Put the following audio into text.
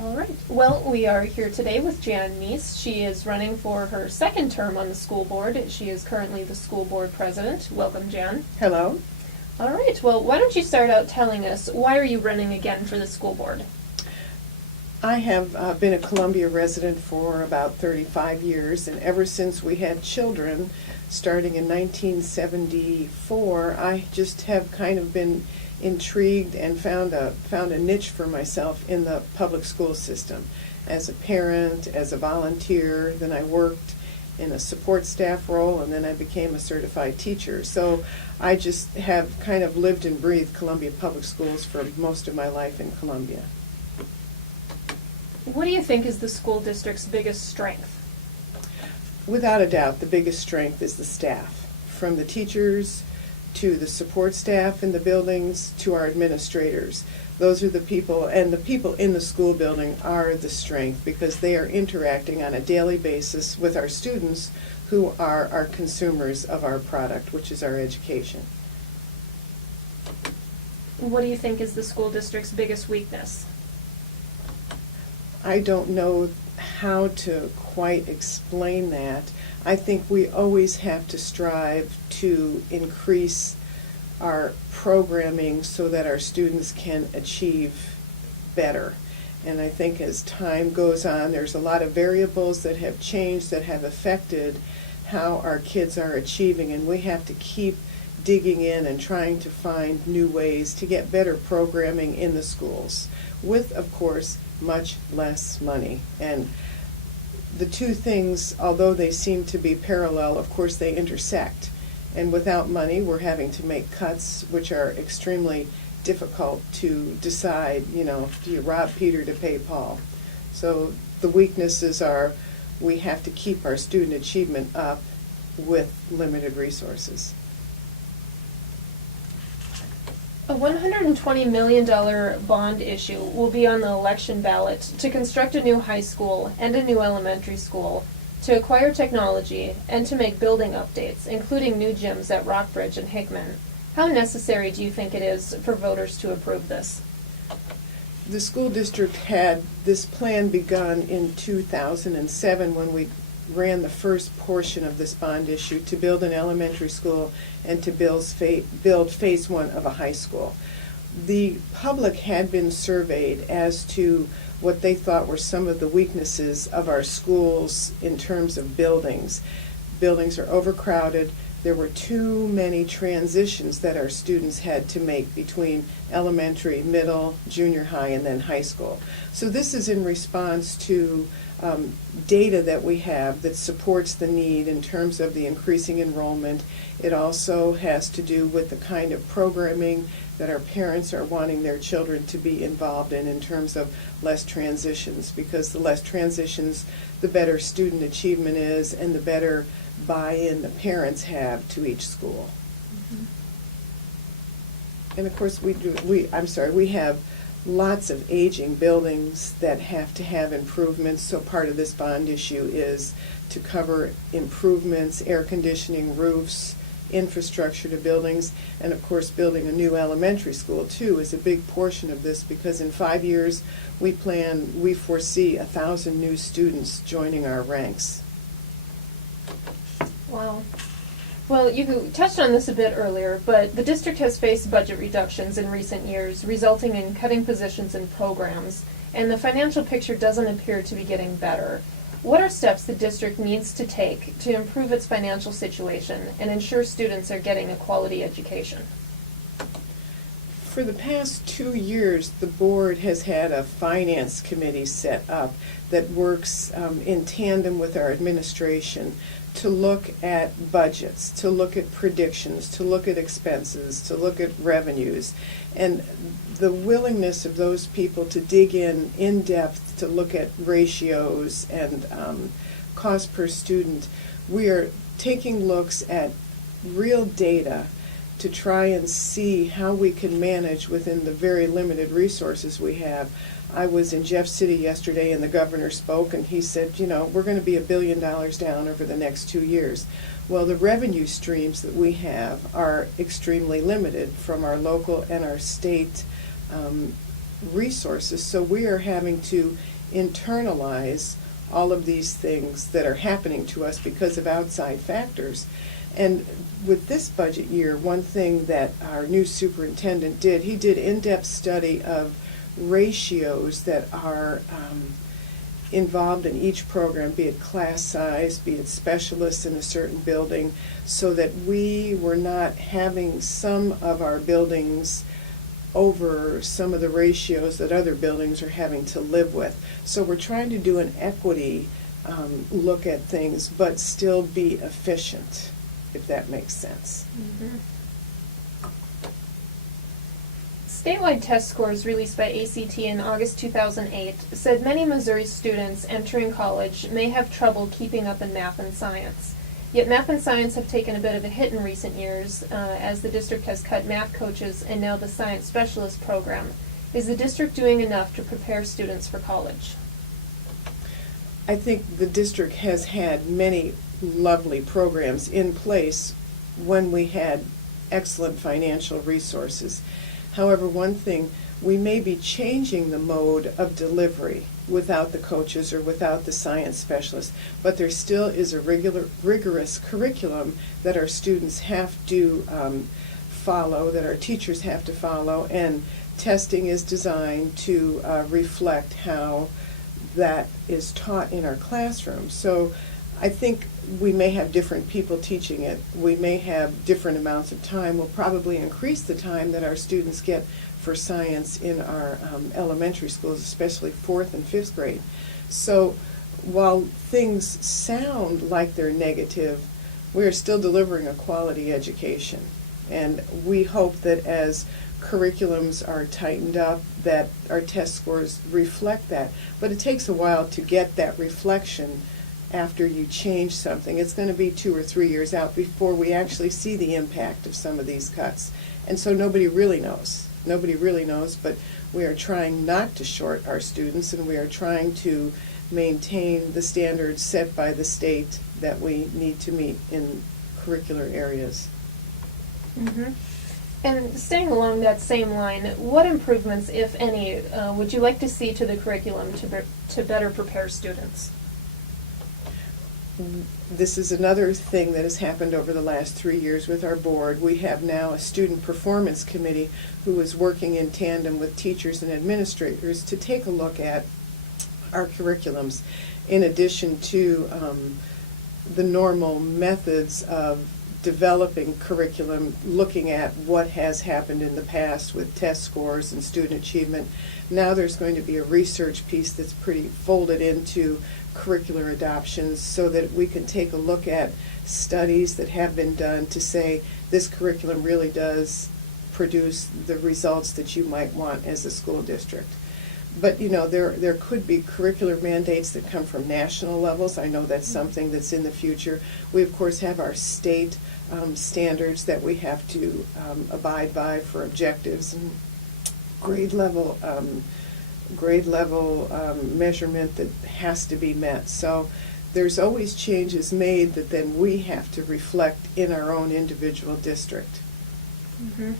All right. Well, we are here today with Jan Mees. She is running for her second term on the school board. She is currently the school board president. Welcome, Jan. Hello. All right. Well, why don't you start out telling us, why are you running again for the school board? I have been a Columbia resident for about 35 years, and ever since we had children, starting in 1974, I just have kind of been intrigued and found a niche for myself in the public school system. As a parent, as a volunteer, then I worked in a support staff role, and then I became a certified teacher. So I just have kind of lived and breathed Columbia Public Schools for most of my life in Columbia. What do you think is the school district's biggest strength? Without a doubt, the biggest strength is the staff, from the teachers to the support staff in the buildings to our administrators. Those are the people, and the people in the school building are the strength because they are interacting on a daily basis with our students who are our consumers of our product, which is our education. What do you think is the school district's biggest weakness? I don't know how to quite explain that. I think we always have to strive to increase our programming so that our students can achieve better. And I think as time goes on, there's a lot of variables that have changed that have affected how our kids are achieving, and we have to keep digging in and trying to find new ways to get better programming in the schools with, of course, much less money. And the two things, although they seem to be parallel, of course they intersect. And without money, we're having to make cuts, which are extremely difficult to decide, do you rob Peter to pay Paul? So the weaknesses are we have to keep our student achievement up with limited resources. A $120 million bond issue will be on the election ballot to construct a new high school and a new elementary school, to acquire technology, and to make building updates, including new gyms at Rockbridge and Hickman. How necessary do you think it is for voters to approve this? The school district had this plan begun in 2007 when we ran the first portion of this bond issue to build an elementary school and to build phase one of a high school. The public had been surveyed as to what they thought were some of the weaknesses of our schools in terms of buildings. Buildings are overcrowded. There were too many transitions that our students had to make between elementary, middle, junior high, and then high school. So this is in response to data that we have that supports the need in terms of the increasing enrollment. It also has to do with the kind of programming that our parents are wanting their children to be involved in terms of less transitions, because the less transitions, the better student achievement is and the better buy-in the parents have to each school. Mm-hmm. And of course we have lots of aging buildings that have to have improvements, so part of this bond issue is to cover improvements, air conditioning, roofs, infrastructure to buildings, and of course building a new elementary school too is a big portion of this, because in 5 years we foresee 1,000 new students joining our ranks. Wow. Well, you touched on this a bit earlier, but the district has faced budget reductions in recent years, resulting in cutting positions and programs, and the financial picture doesn't appear to be getting better. What are steps the district needs to take to improve its financial situation and ensure students are getting a quality education? For the past 2 years, the board has had a finance committee set up that works in tandem with our administration to look at budgets, to look at predictions, to look at expenses, to look at revenues. And the willingness of those people to dig in depth, to look at ratios and cost per student, we are taking looks at real data to try and see how we can manage within the very limited resources we have. I was in Jeff City yesterday and the governor spoke and he said, we're going to be $1 billion down over the next 2 years. Well, the revenue streams that we have are extremely limited from our local and our state resources, so we are having to internalize all of these things that are happening to us because of outside factors. And with this budget year, one thing that our new superintendent did, he did in-depth study of ratios that are involved in each program, be it class size, be it specialists in a certain building, so that we were not having some of our buildings over some of the ratios that other buildings are having to live with. So we're trying to do an equity look at things, but still be efficient, if that makes sense. Mm-hmm. Statewide test scores released by ACT in August 2008 said many Missouri students entering college may have trouble keeping up in math and science. Yet math and science have taken a bit of a hit in recent years as the district has cut math coaches and now the science specialist program. Is the district doing enough to prepare students for college? I think the district has had many lovely programs in place when we had excellent financial resources. However, one thing, we may be changing the mode of delivery without the coaches or without the science specialists, but there still is a rigorous curriculum that our students have to follow, that our teachers have to follow, and testing is designed to reflect how that is taught in our classroom. So I think we may have different people teaching it. We may have different amounts of time. We'll probably increase the time that our students get for science in our elementary schools, especially 4th and 5th grade. So while things sound like they're negative, we're still delivering a quality education. And we hope that as curriculums are tightened up, that our test scores reflect that. But it takes a while to get that reflection after you change something. It's going to be 2 or 3 years out before we actually see the impact of some of these cuts. And so nobody really knows. Nobody really knows, but we are trying not to short our students, and we are trying to maintain the standards set by the state that we need to meet in curricular areas. Mm-hmm. And staying along that same line, what improvements, if any, would you like to see to the curriculum to better prepare students? This is another thing that has happened over the last 3 years with our board. We have now a student performance committee who is working in tandem with teachers and administrators to take a look at our curriculums, in addition to the normal methods of developing curriculum, looking at what has happened in the past with test scores and student achievement. Now there's going to be a research piece that's pretty folded into curricular adoptions, so that we can take a look at studies that have been done to say this curriculum really does produce the results that you might want as a school district. But there could be curricular mandates that come from national levels. I know that's something that's in the future. We of course have our state standards that we have to abide by for objectives and grade level measurement that has to be met. So there's always changes made that then we have to reflect in our own individual district. Mm-hmm.